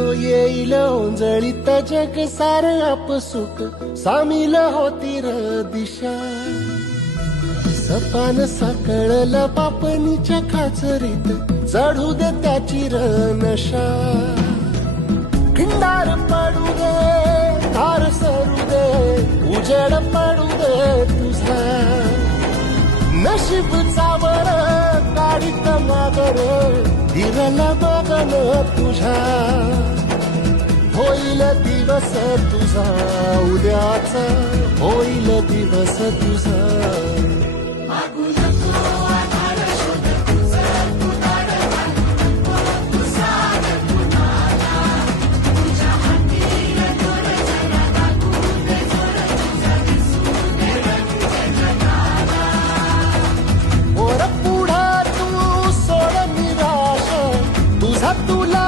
येईल ओंजळीत जग सार आपसुक. सामील होती र दिशा. सपान सकळल पापणीच्या खाचरीत. चढू दे त्याची र नशा. खिंडार पडू दे तार सरू दे उजेड पडू दे तुझा. नशीब चावर काढीत मागर हिरला बघन तुझ्या दिवस तुझा उद्याचा होईल दिवस तुझा वर पुढा तू सोड निराश तुझा तुला